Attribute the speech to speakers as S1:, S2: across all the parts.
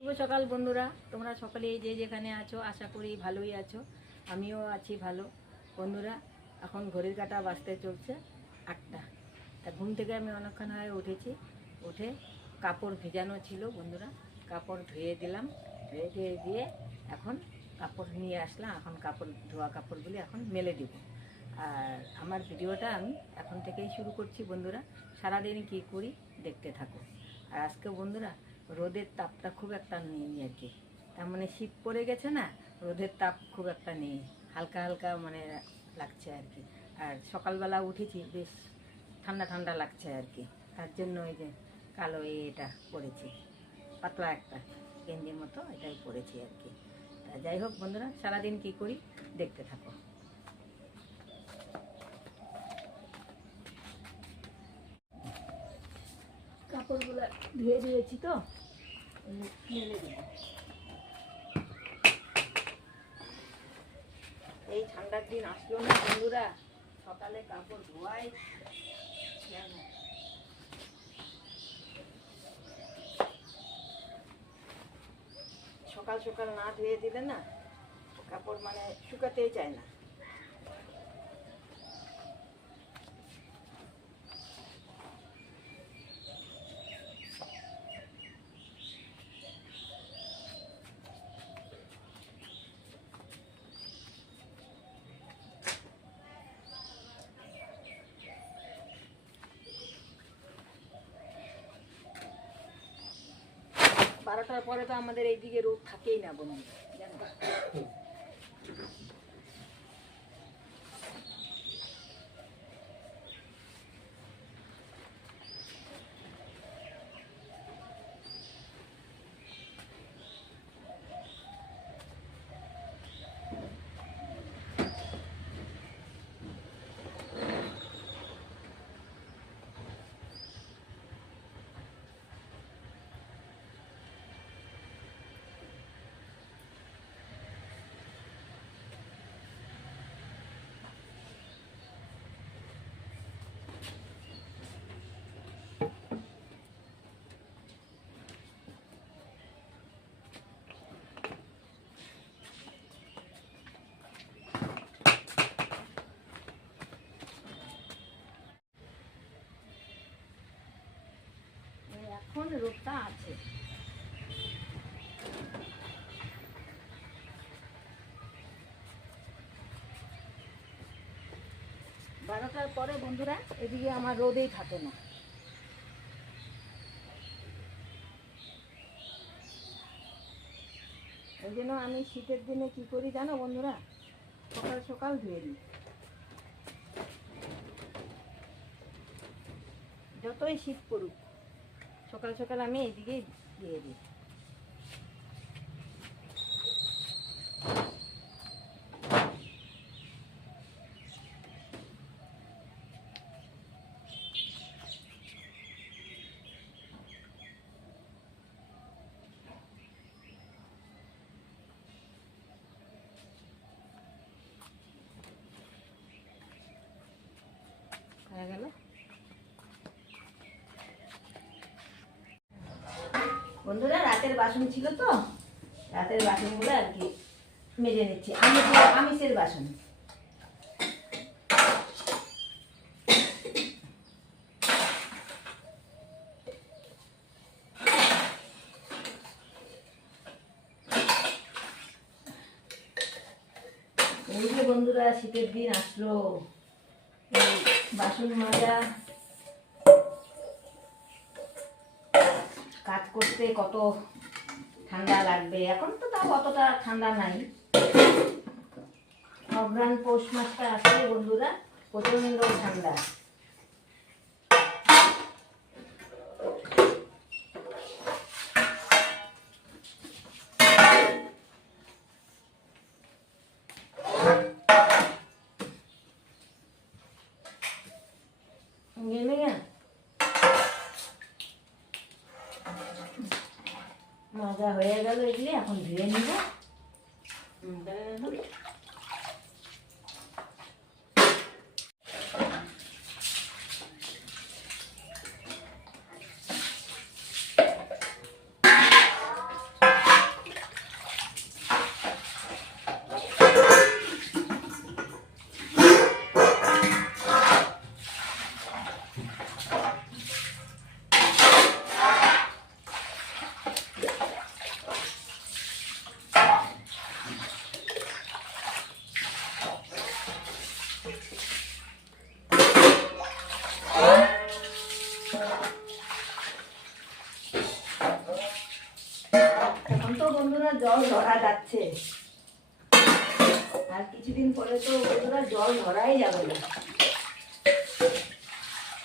S1: শুভ সকাল বন্ধুরা। তোমরা সকলে যে যেখানে আছো, আশা করি ভালোই আছো। আমিও আছি ভালো। বন্ধুরা, এখন ঘড়ির কাটা বাজতে চলছে আটটা। তা ঘুম থেকে আমি অনেকক্ষণ হয়ে উঠেছি। উঠে কাপড় ভেজানো ছিল বন্ধুরা। কাপড় ধুয়ে দিলাম। ধুয়ে দিয়ে দিয়ে এখন কাপড় নিয়ে আসলাম। এখন কাপড়, ধোয়া কাপড়গুলি এখন মেলে দিব। আর আমার ভিডিওটা আমি এখন থেকেই শুরু করছি বন্ধুরা। সারাদিন কী করি দেখতে থাকো। আর আজকে বন্ধুরা রোদের তাপটা খুব একটা নেই আর কি। তার মানে শীত পড়ে গেছে না, রোদের তাপ খুব একটা নেই, হালকা হালকা মানে লাগছে আর কি। আর সকালবেলা উঠেছি, বেশ ঠান্ডা ঠান্ডা লাগছে আর কি। তার জন্য ওই যে কালো এটা পরেছি পাতলা একটা গেঞ্জির মতো এটাই পরেছি আর কি। তা যাই হোক বন্ধুরা, সারাদিন কি করি দেখতে থাকো। কাপড়গুলো ধুয়ে দিয়েছি তো এই ঠান্ডার দিন আসলো না বন্ধুরা। সকালে কাপড় ধোয়াই। সকাল সকাল না ধুয়ে দিলে না কাপড় মানে শুকাতেই চায় না। বারোটার পরে তো আমাদের এইদিকে রোদ থাকেই না বন্ধু জানো? এখন রোদটা আছে। বারোটার পরে বন্ধুরা, এদিকে আমার রোদেই থাকে না। ওই জন্য আমি শীতের দিনে কি করি জানো বন্ধুরা? সকাল সকাল ধুয়ে দিই যতই শীত পড়ুক। সকাল সকাল আমি এইদিকেই দিয়ে দিই হয়ে গেল বন্ধুরা, রাতের বাসন ছিল তো, রাতের বাসনগুলো আর কি মেজে নিচ্ছি। আমিষের আমিষের বাসন। বন্ধুরা, শীতের দিন আসলো। বাসন মাজা কাজ করতে কত ঠান্ডা লাগবে? এখন তো তাও অতটা ঠান্ডা নাই। অগ্রাণ পৌষ মাসটা আসলে বন্ধুরা প্রচণ্ড ঠান্ডা। নেমে গেল মজা হয়ে গেল এগুলি এখন ধুয়ে নিব হুম, তাহলে দেখো। এখন তো বন্ধুরা জল ধরা যাচ্ছে। আর কিছুদিন পরে তো বন্ধুরা জল ধরাই যাবে না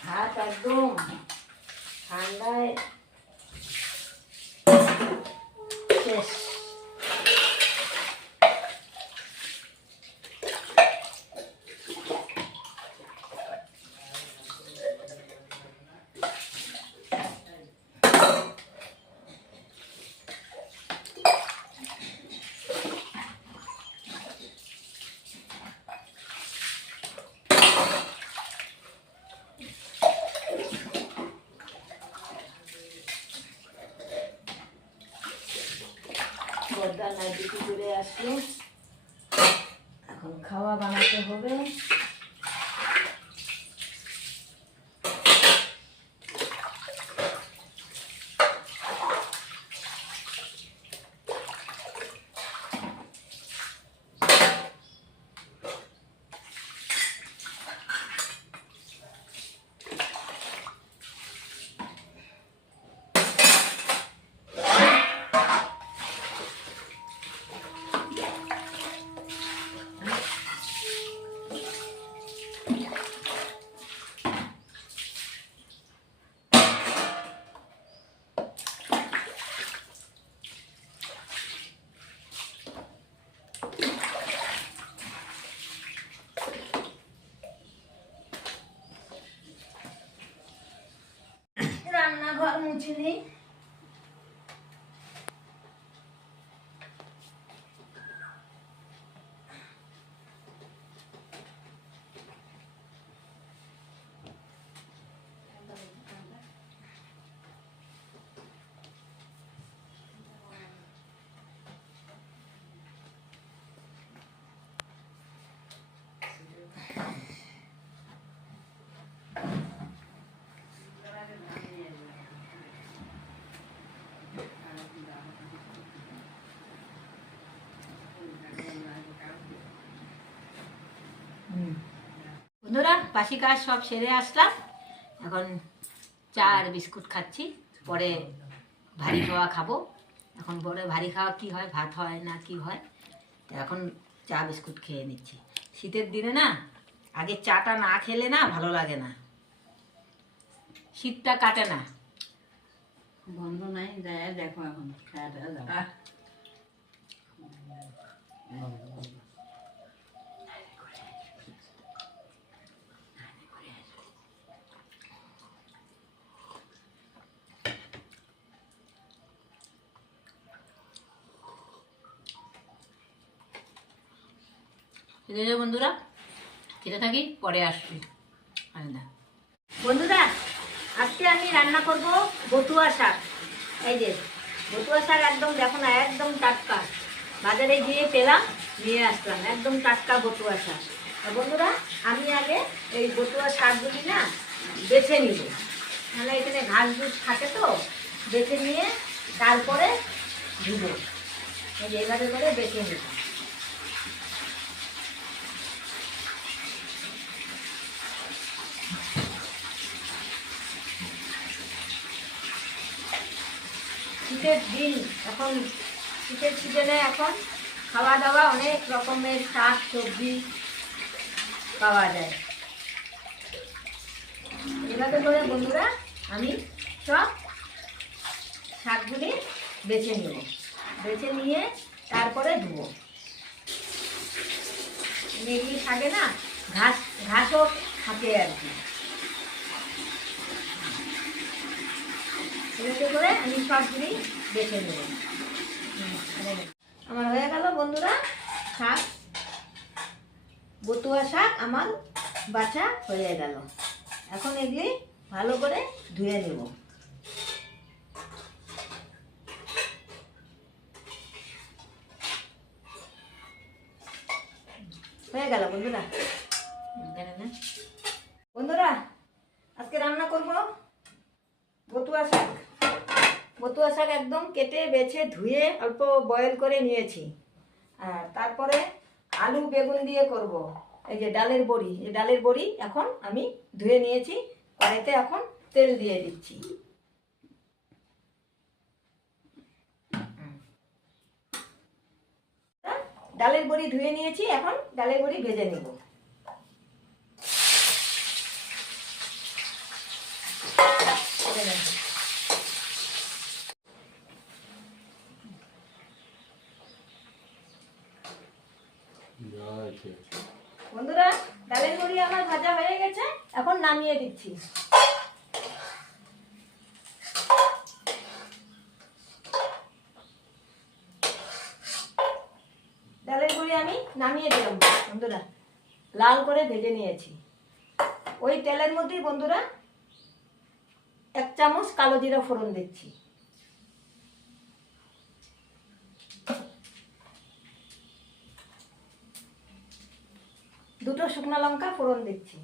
S1: হাত একদম ঠান্ডায় শেষ বর্দা নাইটি করে আসলো এখন খাওয়া বানাতে হবে রান্নাঘর মুছে নিই বন্ধুরা বাসি কাজ সব সেরে আসলাম। এখন চা আর বিস্কুট খাচ্ছি পরে ভারী খাওয়া খাব। এখন পরে ভারী খাওয়া কি হয় ভাত হয় না কি হয় তো এখন চা বিস্কুট খেয়ে নিচ্ছি। শীতের দিনে না আগে চাটা না খেলে না ভালো লাগে না। শীতটা কাটে না।
S2: বন্ধ নাই দেখো এখন
S1: ঠিক আছে বন্ধুরা? খেতে থাকি, পরে আসছি আলাদা বন্ধুরা, আজকে আমি রান্না করব বটুয়া শাক। এই যে বটুয়া শাক একদম দেখো না, একদম টাটকা। বাজারে গিয়ে পেলাম, নিয়ে আসলাম। একদম টাটকা বটুয়া শাক। বন্ধুরা, আমি আগে এই বটুয়া শাকগুলি না বেছে নিব। মানে এখানে ঘাস ঘুষ থাকে তো, বেছে নিয়ে তারপরে ধুবো। এইভাবে করে বেছে নেব। শীতের দিন, এখন শীতের সিজনে এখন খাওয়া দাওয়া অনেক রকমের শাক, সবজি পাওয়া যায়। এভাবে করে বন্ধুরা আমি সব শাকগুলি বেছে নেব। বেছে নিয়ে তারপরে ধুবো। এগুলি থাকে না ঘাস, ঘাসও থাকে আর কি। আমি সবগুলি বেছে হুম, আমার হয়ে গেল বন্ধুরা শাক। বতুয়া শাক আমার বাছা হয়ে গেল। এখন এগুলি ভালো করে ধুয়ে নেব। হয়ে গেল বন্ধুরা। বন্ধুরা আজকে রান্না করব বতুয়া শাক। বতুয়া শাক একদম কেটে, বেছে, ধুয়ে অল্প বয়েল করে নিয়েছি। আর তারপরে আলু, বেগুন দিয়ে করব। এই যে ডালের বড়ি, এই ডালের বড়ি এখন আমি ধুয়ে নিয়েছি। কড়াইতে এখন তেল দিয়ে দিচ্ছি। ডালের বড়ি ধুয়ে নিয়েছি, এখন ডালের বড়ি ভেজে নেব। নামিয়ে দিচ্ছি। ডালের বড়ি আমি নামিয়ে দিলাম বন্ধুরা। লাল করে ভেজে নিয়েছি। ওই তেলের মধ্যেই বন্ধুরা এক চামচ কালো জিরা ফোড়ন দিচ্ছি। দুটো শুকনো লঙ্কা ফোড়ন দিচ্ছি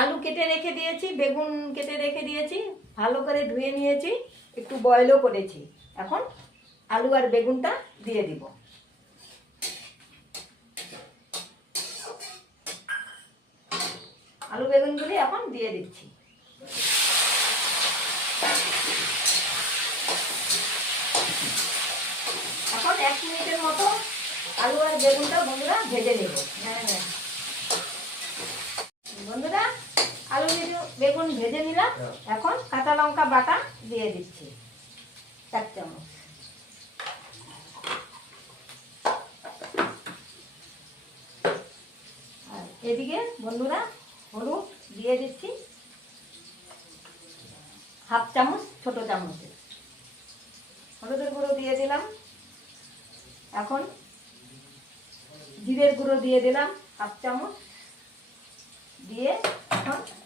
S1: আলু কেটে রেখে দিয়েছি, বেগুন কেটে রেখে দিয়েছি, ভালো করে ধুয়ে নিয়েছি, একটু বয়েলও করেছি। এখন আলু আর বেগুনটা দিয়ে দিব। আলু বেগুনগুলি এখন দিয়ে দিচ্ছি। এখন এক মিনিটের মতো আলু আর বেগুনটা বন্ধুরা ভেজে নেব। হ্যাঁ হ্যাঁ। বন্ধুরা আলু বেগুন- বেগুন ভেজে নিলাম। এখন কাঁচা লঙ্কা বাটা দিয়ে দিচ্ছি। চার চামচ। আর এদিকে বন্ধুরা হলুদ দিয়ে দিচ্ছি। হাফ চামচ ছোট চামচে। হলুদের গুঁড়ো দিয়ে দিলাম। এখন জিরের গুঁড়ো দিয়ে দিলাম হাফ চামচ। দিয়ে এখন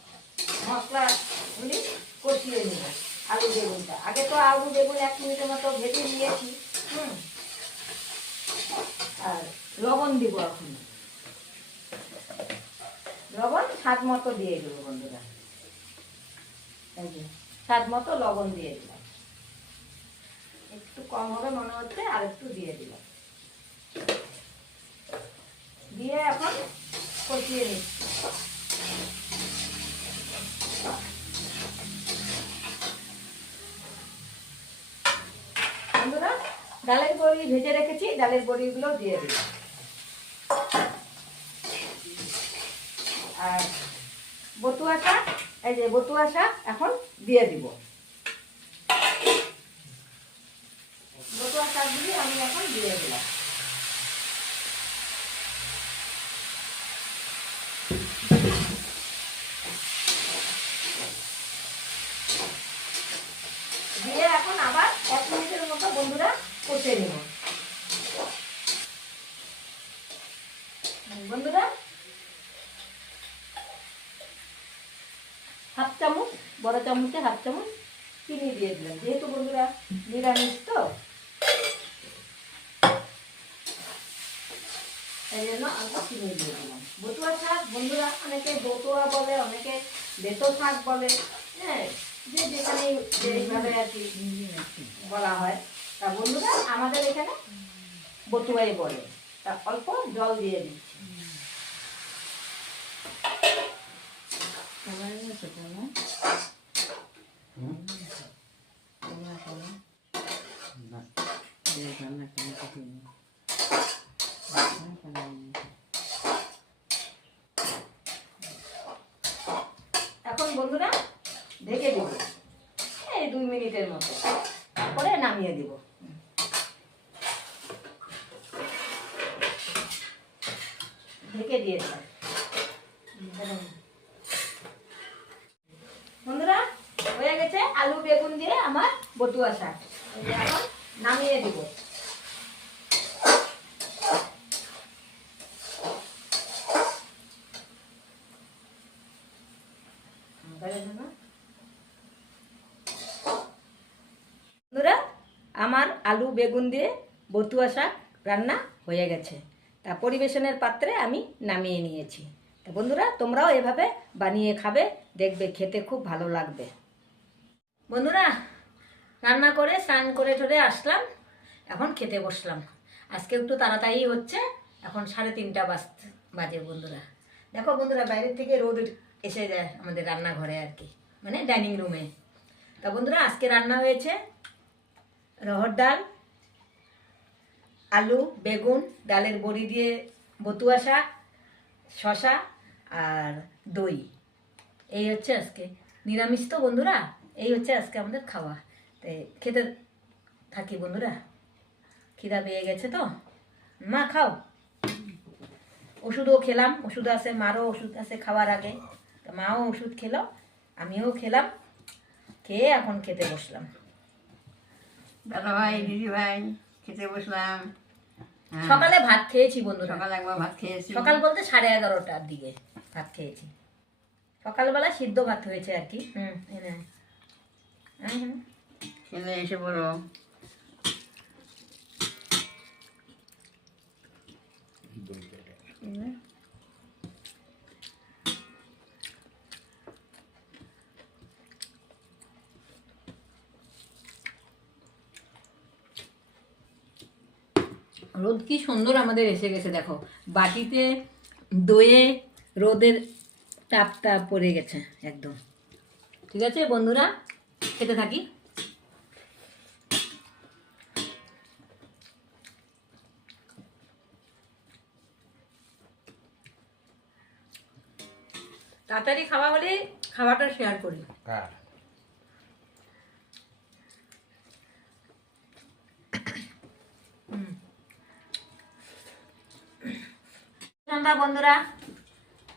S1: মশলাগুলি কষিয়ে নেব, আলু বেগুনটা। আগে তো আলু বেগুন এক মিনিটের মতো ভেজে নিয়েছি, হুম। আর লবণ দিব এখন। লবণ স্বাদ মতো দিয়ে দেবো বন্ধুরা। স্বাদ মতো লবণ দিয়ে দিলাম। একটু কম হবে মনে হচ্ছে, আর একটু দিয়ে দিলাম। দিয়ে এখন কষিয়ে নিচ্ছি বন্ধুরা ডালের বড়ি ভেজে রেখেছি, ডালের বড়িগুলো দিয়ে দিলাম। আর বতুয়া শাক, এই যে বতুয়া শাক এখন দিয়ে দিব। বতুয়া শাকগুলি আমি এখন দিয়ে দিলাম। দিয়ে এখন আবার এক মিনিটের মতো বন্ধুরা কষে নেব। বন্ধুরা, হাফ চামচ, বড় চামচে হাফ চামচ চিনি দিয়ে দিলাম। যেহেতু বন্ধুরা নিরামিষ তো, এই জন্য অল্প চিনি দিয়ে বতুয়া শাক, বন্ধুরা অনেকে বতুয়া বলে, অনেকে বেতো শাক বলে হ্যাঁ যে যেখানে যেইভাবে আর কি বলা হয়। তা বন্ধুরা আমাদের এখানে বতুয়াই বলে। তা অল্প জল দিয়ে দিচ্ছি। এখন বন্ধুরা ঢেকে দিব এই দুই মিনিটের মতো তারপরে নামিয়ে দিব ঢেকে দিয়ে দিলাম দেখুন। বন্ধুরা হয়ে গেছে আলু বেগুন দিয়ে আমার বটুয়া শাক এই যে এখন নামিয়ে দিব বন্ধুরা আমার আলু, বেগুন দিয়ে বতুয়া শাক রান্না হয়ে গেছে। তা পরিবেশনের পাত্রে আমি নামিয়ে নিয়েছি। তা বন্ধুরা, তোমরাও এভাবে বানিয়ে খাবে, দেখবে খেতে খুব ভালো লাগবে। বন্ধুরা, রান্না করে, স্নান করে টরে আসলাম। এখন খেতে বসলাম। আজকে একটু তাড়াতাড়ি হচ্ছে। এখন সাড়ে তিনটা বাজ, বাজে বন্ধুরা। দেখো বন্ধুরা, বাইরের থেকে রোদ এসে যায় আমাদের রান্নাঘরে আর কি মানে ডাইনিং রুমে। তা বন্ধুরা, আজকে রান্না হয়েছে রহর ডাল, আলু, বেগুন, ডালের বড়ি দিয়ে বতুয়া শাক শশা আর দই। এই হচ্ছে আজকে। নিরামিষ তো বন্ধুরা, এই হচ্ছে আজকে আমাদের খাওয়া। তাই খেতে থাকি বন্ধুরা। খিদা পেয়ে গেছে তো? মা, খাও। ওষুধও খেলাম, ওষুধ আছে, মারও ওষুধ আছে খাওয়ার আগে। তো মাও ওষুধ খেলো, আমিও খেলাম, খেয়ে এখন খেতে বসলাম।
S2: দাদা ভাই দিদি ভাই খেতে বসলাম। হ্যাঁ,
S1: সকালে ভাত খেয়েছি বন্ধুরা।
S2: সকালে একবার ভাত খেয়েছি।
S1: সকাল বলতে সাড়ে এগারোটার দিকে ভাত খেয়েছি। সকালবেলা সিদ্ধ ভাত হয়েছে আর কি। হুম।
S2: খেলে এসে বলো
S1: রোদ কি সুন্দর আমাদের এসে গেছে দেখো। বাটিতে দইয়ে রোদের তাপটা পড়ে গেছে একদম। ঠিক আছে বন্ধুরা? খেতে থাকি। তাড়াতাড়ি খাওয়া হলে খাওয়াটা শেয়ার করি।
S3: কার
S1: সন্ধ্যা বন্ধুরা?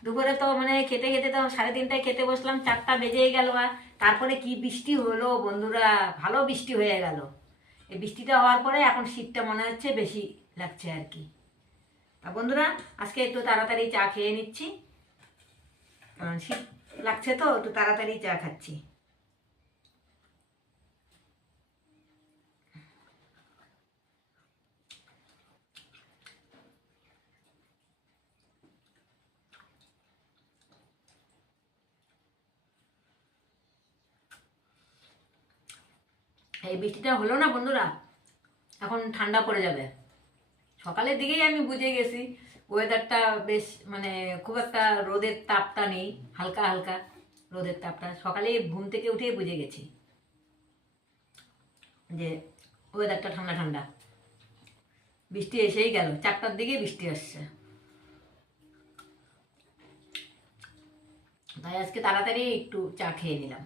S1: দুপুরে তো মানে খেতে খেতে তো সাড়ে তিনটায় খেতে বসলাম, চারটা বেজেই গেল আর। তারপরে কি বৃষ্টি হলো বন্ধুরা? ভালো বৃষ্টি হয়ে গেল। এই বৃষ্টিটা হওয়ার পরে এখন শীতটা মনে হচ্ছে বেশি লাগছে আর কি। তা বন্ধুরা, আজকে একটু তাড়াতাড়ি চা খেয়ে নিচ্ছি। শীত লাগছে তো, একটু তাড়াতাড়ি চা খাচ্ছি। এই বৃষ্টিটা হলো না বন্ধুরা, এখন ঠান্ডা পড়ে যাবে। সকালের দিকেই আমি বুঝে গেছি ওয়েদারটা বেশ মানে খুব একটা রোদের তাপটা নেই, হালকা হালকা রোদের তাপটা। সকালে ঘুম থেকে উঠেই বুঝে গেছি যে ওয়েদারটা ঠান্ডা ঠান্ডা। বৃষ্টি এসেই গেল, চারটার দিকে বৃষ্টি আসছে। তাই আজকে তাড়াতাড়ি একটু চা খেয়ে নিলাম।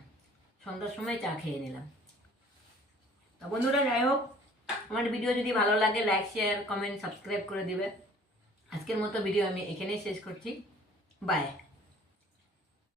S1: সন্ধ্যার সময় চা খেয়ে নিলাম। তা বন্ধুরা, যাই হোক, আমার ভিডিও যদি ভালো লাগে লাইক শেয়ার কমেন্ট সাবস্ক্রাইব করে দিবে। আজকের মতো ভিডিও আমি এখানেই শেষ করছি। বাই